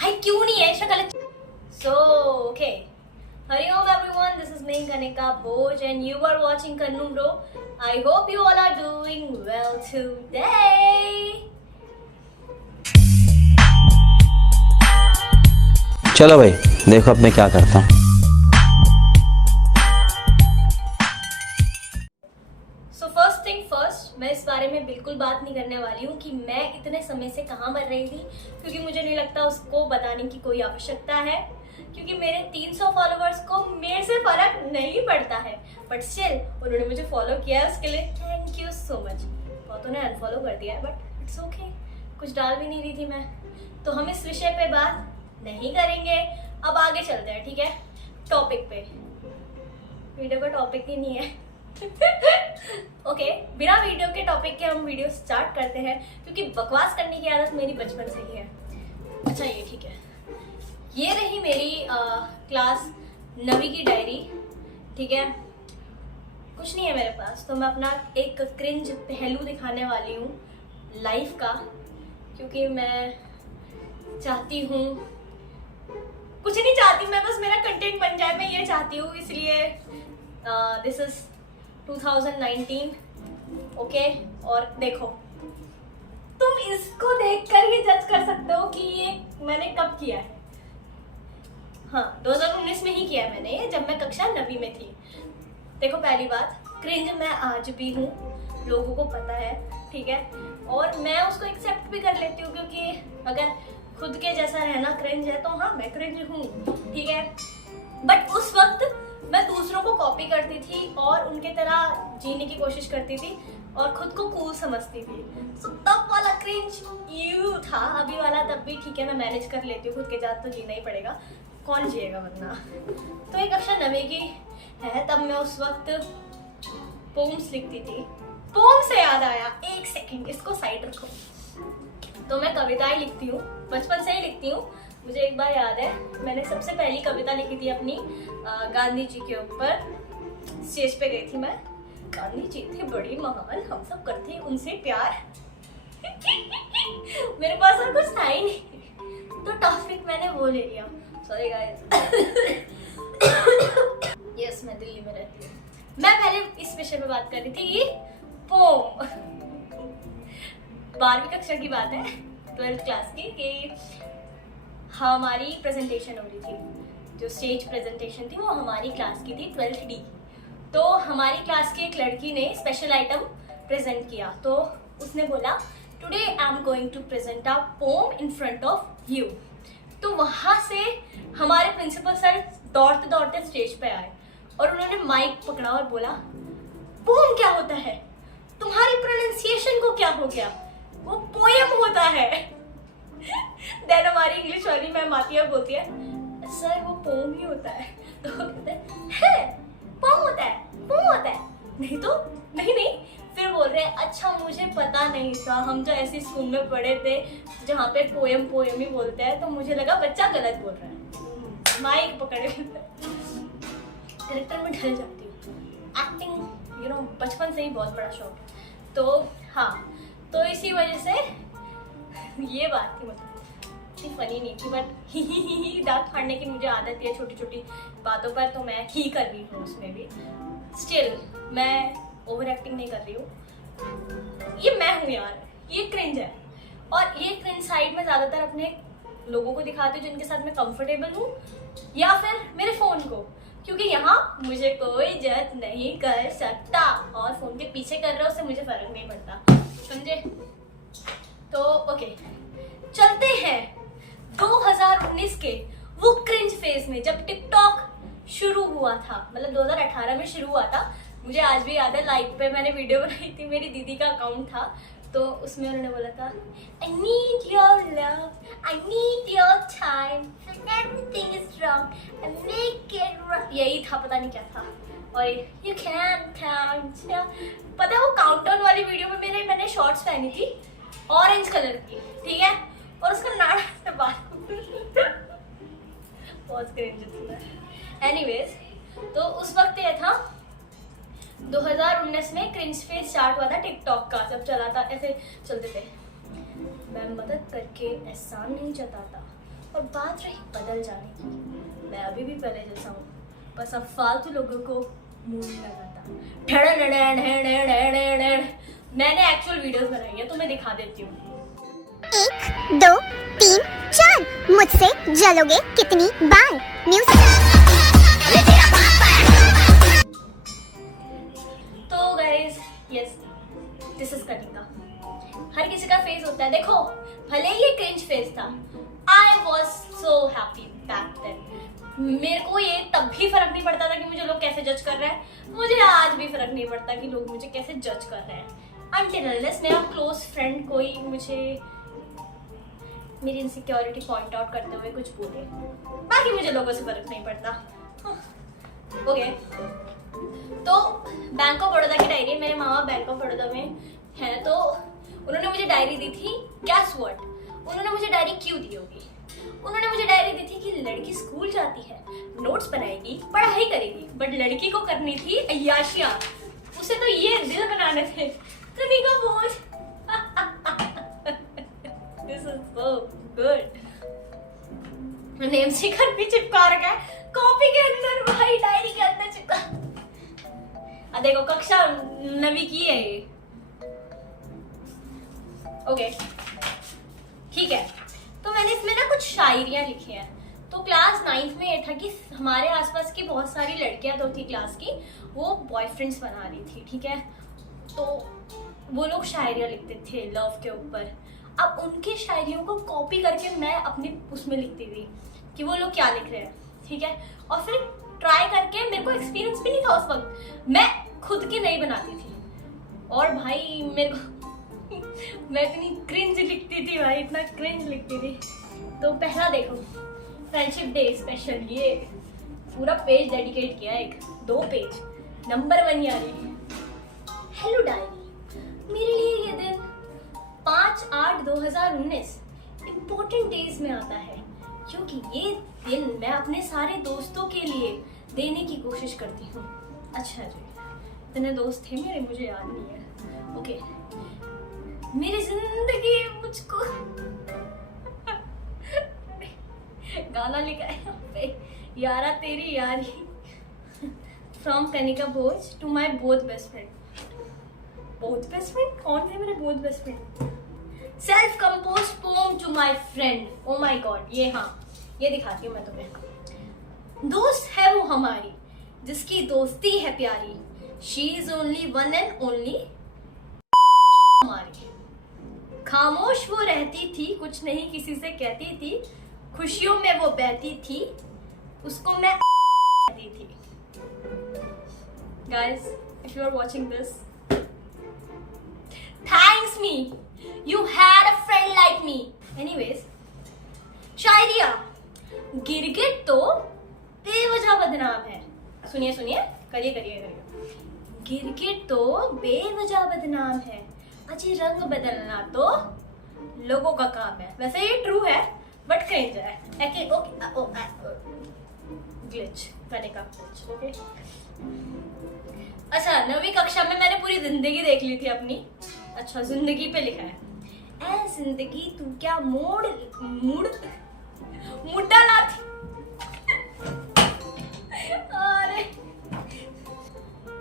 भाई क्यों नहीं है शक्ल? So okay. Hariom everyone, this is me Kanika Bhoj and you are watching Kannum Bro. I hope you all are doing well today. चलो भाई देखो अब मैं क्या करता हूँ। So first thing first, मैं इस बारे में बिल्कुल बात नहीं करने वाली हूँ कि मैं इतने समय से कहाँ मर रही थी, क्योंकि मुझे नहीं लगता उसको बताने की कोई आवश्यकता है, क्योंकि मेरे 300 फॉलोवर्स को मेरे से फर्क नहीं पड़ता है। बट स्टिल उन्होंने मुझे फॉलो किया है, उसके लिए थैंक यू सो मच। बहुतों ने अनफॉलो कर दिया है बट इट्स ओके, कुछ डाल भी नहीं रही थी मैं, तो हम इस विषय पे बात नहीं करेंगे। अब आगे चलते हैं, ठीक है, टॉपिक पे। वीडियो का टॉपिक ही नहीं है। ओके, बिना वीडियो के टॉपिक के हम वीडियो स्टार्ट करते हैं, क्योंकि बकवास करने की आदत मेरी बचपन से ही है। अच्छा ये ठीक है, ये रही मेरी क्लास 9वीं की डायरी, ठीक है। कुछ नहीं है मेरे पास, तो मैं अपना एक क्रिंज पहलू दिखाने वाली हूँ लाइफ का, क्योंकि मैं चाहती हूँ, कुछ नहीं चाहती मैं, बस मेरा कंटेंट बन जाए, मैं ये चाहती हूँ। इसलिए दिस इज 2019, ओके। और देखो, तुम इसको देखकर ही जज कर सकते हो कि ये मैंने कब किया है। हाँ, 2019 में ही किया है मैंने ये, जब मैं कक्षा 9वीं में थी। देखो पहली बात, क्रिंज मैं आज भी हूँ, लोगों को पता है, ठीक है, और मैं उसको एक्सेप्ट भी कर लेती हूँ, क्योंकि अगर खुद के जैसा रहना क्रिंज है तो हाँ मैं क्रिंज हूँ, ठीक है। बट उस वक्त मैं दूसरों को कॉपी करती थी और उनके तरह जीने की कोशिश करती थी और खुद को कूल समझती थी। तो तब वाला क्रिंज यू था, अभी वाला तब भी ठीक है, मैं मैनेज कर लेती हूँ, खुद के साथ तो जीना ही पड़ेगा, कौन जिएगा वरना। तो एक कक्षा 9वीं की है, तब मैं उस वक्त पोम्स लिखती थी। पोम से याद आया, एक सेकंड इसको साइड रखो। तो मैं कविताएं लिखती हूँ, बचपन से ही लिखती हूँ। मुझे एक बार याद है, मैंने सबसे पहली कविता लिखी थी अपनी गांधी जी के ऊपर। स्टेज पे गई थी मैं, गांधी जी थे बड़ी महान, हम सब करते उनसे प्यार। मेरे पास और कुछ था ही नहीं, तो टॉपिक मैंने वो ले लिया। Sorry guys. यस, मैं दिल्ली में रहती हूँ। मैं पहले इस विषय पे बात कर रही थी, पोम। 12वीं कक्षा की बात है, 12th क्लास की, कि हमारी प्रेजेंटेशन हो रही थी। जो स्टेज प्रेजेंटेशन थी वो हमारी क्लास की थी, 12th D। तो हमारी क्लास की एक लड़की ने स्पेशल आइटम प्रेजेंट किया, तो उसने बोला today I am going to present a poem in front of you. तो वहाँ से हमारे प्रिंसिपल सर दौड़ते दौड़ते स्टेज पे आए और उन्होंने माइक पकड़ा और बोला, पोम क्या होता है, तुम्हारी प्रोनाउंसिएशन को क्या हो गया, वो पोयम होता है। देन हमारी इंग्लिश वाली मैम आती है, बोलती है सर वो पोम ही होता है। तो कहते हैं पोम होता है, पोम होता है, नहीं तो नहीं नहीं। फिर बोल रहे हैं अच्छा मुझे पता नहीं था, हम तो ऐसी स्कूल में पढ़े थे जहाँ पे पोयम पोयम ही बोलते हैं, तो मुझे लगा बच्चा गलत बोल रहा है। माइक पकड़े कैरेक्टर में ढल जाती हूँ। एक्टिंग यू नो बचपन से ही बहुत बड़ा शौक है। तो हाँ, तो इसी वजह से ये बात थी, मतलब इतनी फनी नहीं थी, बट दांत फाड़ने की मुझे आदत है छोटी छोटी बातों पर, तो मैं ही कर रही हूँ उसमें भी। स्टिल मैं ओवर एक्टिंग नहीं कर रही हूँ, ये मैं हूँ यार, ये क्रिंज है। और ये क्रिंज साइड में ज़्यादातर अपने लोगों को दिखाती हूँ जिनके साथ मैं कंफर्टेबल हूँ, या फिर मेरे फ़ोन को, क्योंकि यहाँ मुझे कोई जज नहीं कर सकता, और फ़ोन के पीछे कर रहे हो उससे मुझे फ़र्क नहीं पड़ता, समझे। तो ओके, चलते हैं 2019 के वो क्रिंज फेज में, जब टिकटॉक शुरू हुआ था, मतलब 2018 में शुरू हुआ था। मुझे आज भी याद है, लाइव पे मैंने वीडियो बनाई थी, मेरी दीदी का अकाउंट था, तो उसमें उन्होंने बोला था I need your love, I need your time, everything is wrong, I make it right। यही था, पता नहीं क्या था। और you can count, पता है वो काउंटडाउन वाली वीडियो में मैंने शॉर्ट्स पहनी थी ऑरेंज कलर की, ठीक है, और उसका नाड़ा से बात बहुत क्रिंज था। एनीवेज, तो उस वक्त ये था 2019 में क्रिंज फेज स्टार्ट हुआ था टिकटॉक का, जब चला था ऐसे चलते थे, मैं मदद करके एहसान नहीं जताता। और बात रही बदल जाने की, मैं अभी भी पहले जैसा हूँ, बस अब फालतू लोगों को मुंह नहीं लगाता। मैंने एक्चुअल वीडियोस बनाई है तो मैं दिखा देती हूँ। 1 2 3 4 मुझसे जलोगे कितनी बार? तो guys, yes, this is Kanika. हर किसी का फेज होता है, देखो भले ही ये क्रिंज फेज था, I was so happy back then. मेरे को ये तब भी फर्क नहीं पड़ता था कि मुझे लोग कैसे जज कर रहे हैं, मुझे आज भी फर्क नहीं पड़ता कि लोग मुझे कैसे जज कर रहे हैं, अनटिल अनलेस मेरा क्लोज फ्रेंड कोई मुझे मेरी इनसिक्योरिटी पॉइंट आउट करते हुए कुछ बोले, बाकी मुझे लोगों से फर्क नहीं पड़ता। ओके, तो बैंक ऑफ बड़ौदा की डायरी, मेरे मामा बैंक ऑफ बड़ौदा में है, तो उन्होंने मुझे डायरी दी थी। गैस व्हाट, उन्होंने मुझे डायरी क्यों दी होगी? उन्होंने मुझे डायरी दी थी कि लड़की स्कूल जाती है, नोट्स बनाएगी, पढ़ाई करेगी, बट लड़की को करनी थी अय्याशियां, उसे तो ये दिल बनाने थे। कनिका बोझ, this is so good. Name sticker भी चिपका रखा है कॉपी के अंदर, भाई डायरी के अंदर चिपका। देखो कक्षा 9वीं की है ये। ओके, ठीक है, तो मैंने इसमें ना कुछ शायरियां लिखी हैं। तो क्लास 9th में ये था कि हमारे आसपास की बहुत सारी लड़कियां तो थी क्लास की, वो बॉयफ्रेंड्स बना रही थी, ठीक है, तो वो लोग शायरियां लिखते थे लव के ऊपर। अब उनकी शायरियों को कॉपी करके मैं अपनी उसमें लिखती थी कि वो लोग क्या लिख रहे हैं, ठीक है, और फिर ट्राई करके, मेरे को एक्सपीरियंस भी नहीं था उस वक्त, मैं खुद की नहीं बनाती थी। और भाई मेरे को मैं इतनी क्रिंज लिखती थी भाई, इतना क्रिंज लिखती थी। तो पहला देखो, फ्रेंडशिप डे स्पेशल, ये पूरा पेज डेडिकेट किया, 2 पेज। नंबर 1 यारी, हेलो डायरी, मेरे लिए ये दिन 5/8/2019 इम्पोर्टेंट डेज में आता है, क्योंकि ये दिन मैं अपने सारे दोस्तों के लिए देने की कोशिश करती हूँ। अच्छा जी, इतने दोस्त थे मेरे, मुझे याद नहीं है। ओके, मेरी जिंदगी मुझको गाना लिखा है यहाँ पे, यारा तेरी यारी, from Kanika Bhoj to my both best friend. Both best friend कौन है मेरे both best friend? Self compose poem to my friend. Oh my god, ये हाँ, ये दिखाती हूँ मैं तुम्हें। दोस्त है वो हमारी जिसकी दोस्ती है प्यारी, she is only one and only हमारी। खामोश वो रहती थी, कुछ नहीं किसी से कहती थी, खुशियों में वो बहती थी, उसको मैं कहती थी। Guys, if you are watching this, thanks me, you had a friend like me. Anyways, शायरिया, गिरगिट तो बेवजह बदनाम है। सुनिए सुनिए, करिए करिए करिए। गिरगिट तो बेवजह बदनाम है, अजी रंग बदलना तो लोगों का काम है। वैसे ये ट्रू है, बट कहीं जाए ग्लिच करने का कुछ। ओके, अच्छा, 9वीं कक्षा में मैंने पूरी जिंदगी देख ली थी अपनी। अच्छा, जिंदगी पे लिखा है, ऐ जिंदगी तू क्या मुड्डा लाती। अरे,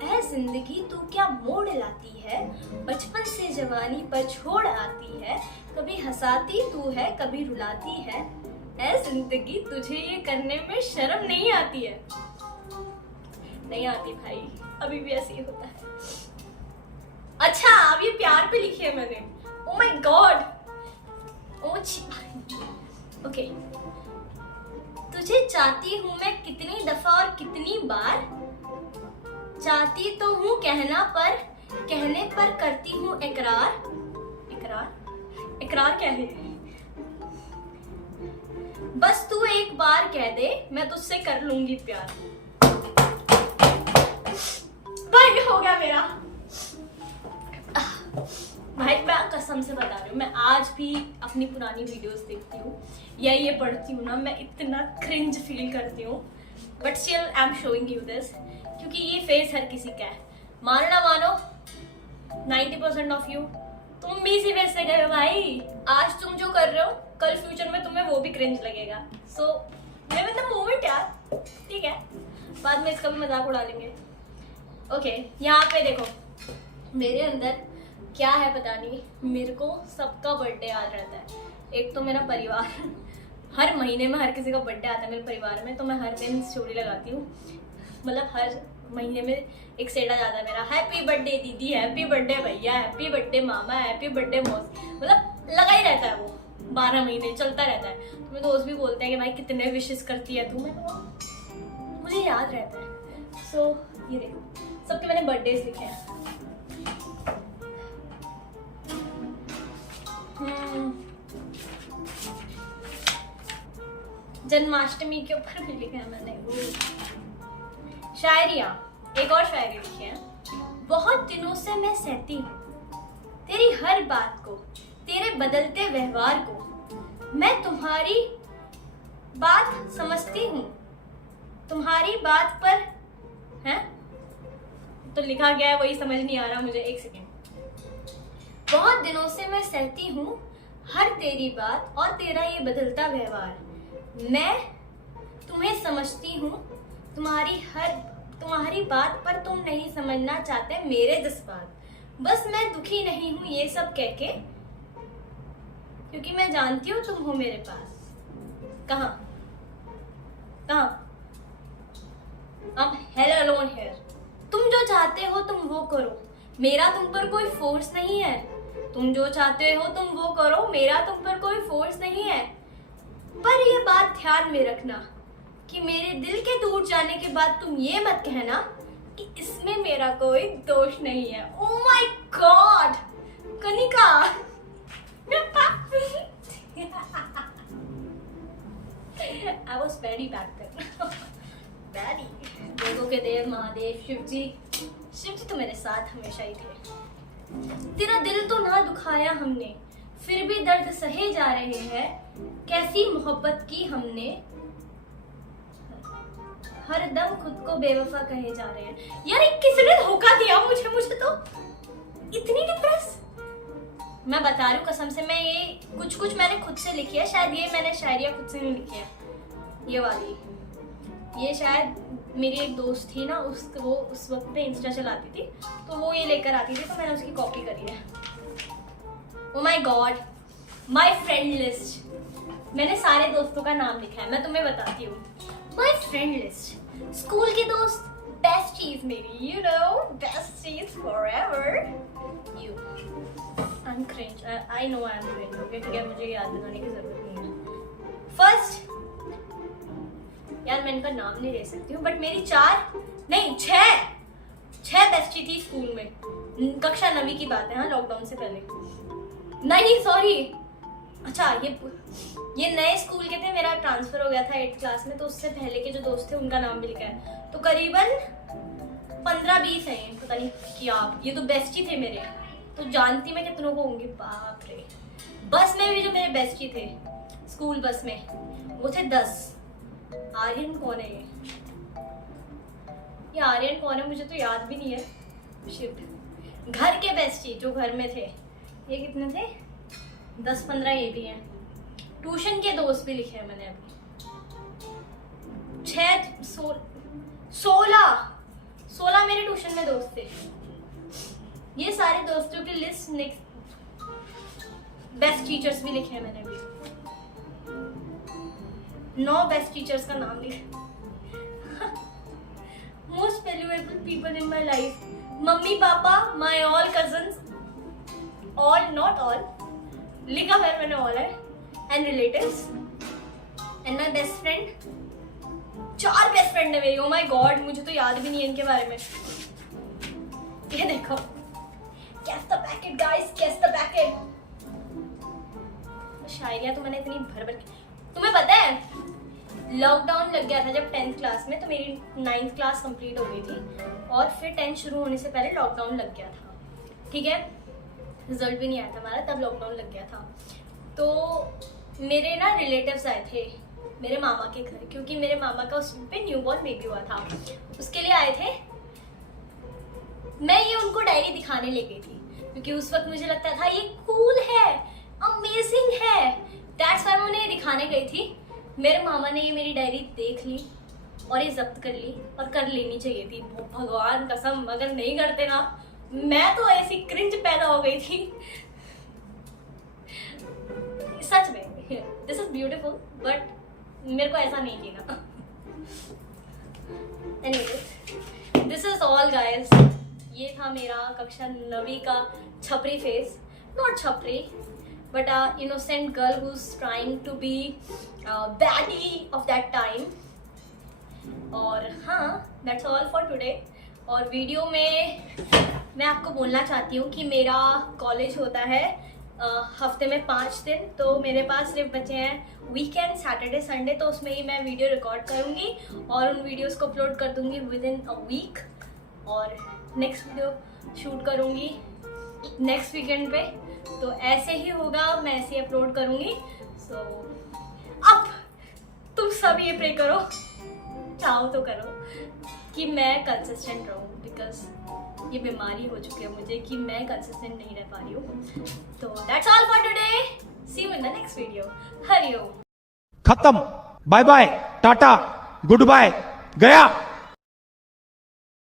ऐ जिंदगी तू क्या मोड़ लाती है, बचपन से जवानी पर छोड़ आती है, कभी हंसाती तू है कभी रुलाती है, ऐ जिंदगी तुझे ये करने में शर्म नहीं आती है। नहीं आती भाई, अभी भी ऐसे ही होता है। अच्छा, अब ये प्यार पे लिखी है मैंने। Oh my God, okay. तुझे चाहती हूँ मैं कितनी दफा और कितनी बार, चाहती तो हूँ कहना पर कहने पर करती हूँ इकरार। इकरार क्या है? बस तू एक बार कह दे मैं तुझसे कर लूंगी प्यार। भाई हो गया मेरा। भाई मैं कसम से बता रही हूँ, मैं आज भी अपनी पुरानी वीडियोस देखती हूँ या ये पढ़ती हूँ ना, मैं इतना क्रिंज फील करती हूँ, but still I am showing you this, क्योंकि ये फेस हर किसी का है। मानो ना मानो 90% ऑफ यू तुम भी इसी वजह से गए हो भाई। आज तुम जो कर रहे हो कल फ्यूचर में तुम्हें वो भी क्रिंज लगेगा। So live in the moment यार, ठीक है? बाद में इसका भी मजाक उड़ा लेंगे। ओके, यहाँ पे देखो मेरे अंदर क्या है पता नहीं, मेरे को सबका बर्थडे याद रहता है। एक तो मेरा परिवार हर महीने में हर किसी का बर्थडे आता है मेरे परिवार में, तो मैं हर दिन स्टोरी लगाती हूँ। मतलब हर महीने में एक सेट आ जाता है मेरा, हैप्पी बर्थडे दीदी, हैप्पी बर्थडे भैया, हैप्पी बर्थडे मामा, हैप्पी बर्थडे मौसी। मतलब लगा ही रहता है वो, 12 महीने चलता रहता है। तो मेरे दोस्त भी बोलते हैं कि भाई कितने विशेस करती है तू। मुझे याद रहता है। सो ये देखो सबके मैंने बर्थडेज लिखे हैं। जन्माष्टमी के ऊपर भी लिखा है मैंने। शायरियाँ, एक और शायरी लिखी है। बहुत दिनों से मैं सहती हूँ तेरी हर बात को, तेरे बदलते व्यवहार को। मैं तुम्हारी बात समझती हूँ, तुम्हारी बात पर है तो लिखा गया है, वही समझ नहीं आ रहा मुझे। एक सेकेंड। बहुत दिनों से मैं सहती हूँ हर तेरी बात और तेरा ये बदलता व्यवहार। मैं तुम्हें समझती हूँ, तुम्हारी बात पर तुम नहीं समझना चाहते मेरे जज्बात। बस मैं दुखी नहीं हूँ ये सब कह के, क्योंकि मैं जानती हूँ तुम हो मेरे पास। कहाँ अब हेल अलोन हियर। तुम जो चाहते हो तुम वो करो, मेरा तुम पर कोई फोर्स नहीं है। तुम जो चाहते हो तुम वो करो, मेरा तुम पर कोई फोर्स नहीं है। पर ये बात ध्यान में रखना कि मेरे दिल के दूर जाने के बाद तुम ये मत कहना कि इसमें मेरा कोई दोष नहीं है। Oh my God Kanika I was very back then. very. देवों के देव महादेव शिव जी तो मेरे साथ हमेशा ही थे। तेरा दिल तो ना दुखाया हमने, फिर भी दर्द सहे जा रहे हैं। कैसी मोहब्बत की हमने, हर दम खुद को बेवफा कहे जा रहे हैं। यार किसने धोखा दिया मुझे तो इतनी डिप्रेस। मैं बता रही हूँ कसम से, मैं ये कुछ मैंने खुद से लिखी है। शायद ये मैंने शायरियाँ खुद से नहीं लिखी है। ये वाली, ये शायद मेरी एक दोस्त थी ना, वो उस वक्त पे इंस्टा चलाती थी, तो वो ये लेकर आती थी, तो मैंने उसकी कॉपी करी है। Oh my God, my friend list. मैंने सारे दोस्तों का नाम लिखा है, मैं तुम्हें बताती हूँ। माय फ्रेंड लिस्ट, स्कूल के दोस्त, बेस्टीज मेरी, you know, besties forever. You, I am cringe, I know I am cringe. Okay ठीक है, मुझे याद दिलाने की जरूरत नहीं है। फर्स्ट, यार मैं इनका नाम नहीं ले सकती हूँ, बट मेरी 6 बेस्टी थी स्कूल में। कक्षा 9वीं की बात है, हाँ, लॉकडाउन से पहले। नहीं सॉरी, अच्छा ये नए स्कूल के थे, मेरा ट्रांसफर हो गया था 8th क्लास में, तो उससे पहले के जो दोस्त थे उनका नाम भी लिखा है। तो करीबन 15-20 हैं, पता नहीं क्या। ये तो बेस्टी थे मेरे, तो जानती मैं कितनों को होंगी। बाप रे। बस में भी जो मेरे बेस्टी थे स्कूल बस में, वो थे 10। आर्यन कौन है ये आर्यन कौन है मुझे तो याद भी नहीं है। शिट। घर के बेस्टी जो घर में थे, ये कितने थे? 10-15 ये भी हैं। ट्यूशन के दोस्त भी लिखे हैं मैंने अभी। 16 मेरे ट्यूशन में दोस्त थे। ये सारे दोस्तों की लिस्ट नेक्स्ट। बेस्ट टीचर्स भी लिखे हैं मैंने अभी। 9 बेस्ट टीचर्स का नाम लिखा। Most valuable people in my life, mummy papa, my all cousins, all not all लिखा है मैंने, ऑल है, and relatives and my best friend. 4 best friend है मेरी। ओ माई गॉड, मुझे तो याद भी नहीं है इनके बारे में। ये देखो, guess the packet guys, guess the packet। शायरियाँ तो मैंने इतनी भर के, तुम्हें पता है लॉकडाउन लग गया था जब 10th क्लास में, तो मेरी 9th क्लास कंप्लीट हो गई थी और फिर 10th शुरू होने से पहले लॉकडाउन लग गया था। ठीक है, रिजल्ट भी नहीं आया था हमारा, तब लॉकडाउन लग गया था। तो मेरे ना रिलेटिव्स आए थे मेरे मामा के घर, क्योंकि मेरे मामा का उस पे न्यूबॉर्न बेबी हुआ था, उसके लिए आए थे। मैं ये उनको डायरी दिखाने ले गई थी क्योंकि उस वक्त मुझे लगता था ये कूल है, अमेजिंग है, दैट्स व्हाई मैं उन्हें दिखाने गई थी। मेरे मामा ने ये मेरी डायरी देख ली और ये जब्त कर ली, और कर लेनी चाहिए थी। भगवान कसम, अगर नहीं करते ना, मैं तो ऐसी क्रिंज पैदा हो गई थी सच में। दिस इज ब्यूटीफुल बट मेरे को ऐसा नहीं जीना। Anyways, this is all guys. ये था मेरा कक्षा 9वीं का छपरी फेस, नॉट छपरी but a innocent girl who's trying to be baddie of that time। और हाँ, that's all for today। और वीडियो में मैं आपको बोलना चाहती हूँ कि मेरा कॉलेज होता है हफ्ते में 5 दिन, तो मेरे पास सिर्फ बचे हैं वीकेंड, सैटरडे, संडे, तो उसमें ही मैं वीडियो रिकॉर्ड करूँगी और उन वीडियोस को अपलोड कर दूँगी विद इन अ वीक। और नेक्स्ट वीडियो शूट करूँगी नेक्स्ट वीकेंड पे, तो ऐसे ही होगा, मैं ऐसे ही अपलोड करूँगी। सो अब तुम सब ये प्रे करो, चाहो तो करो कि मैं कंसिस्टेंट रहूँ, बिकॉज ये बीमारी हो चुकी है मुझे कि मैं कंसिस्टेंट नहीं रह पा रही हूँ। तो that's all for today, see you in the next video. Hariom. खत्म, bye bye, tata, goodbye, गया।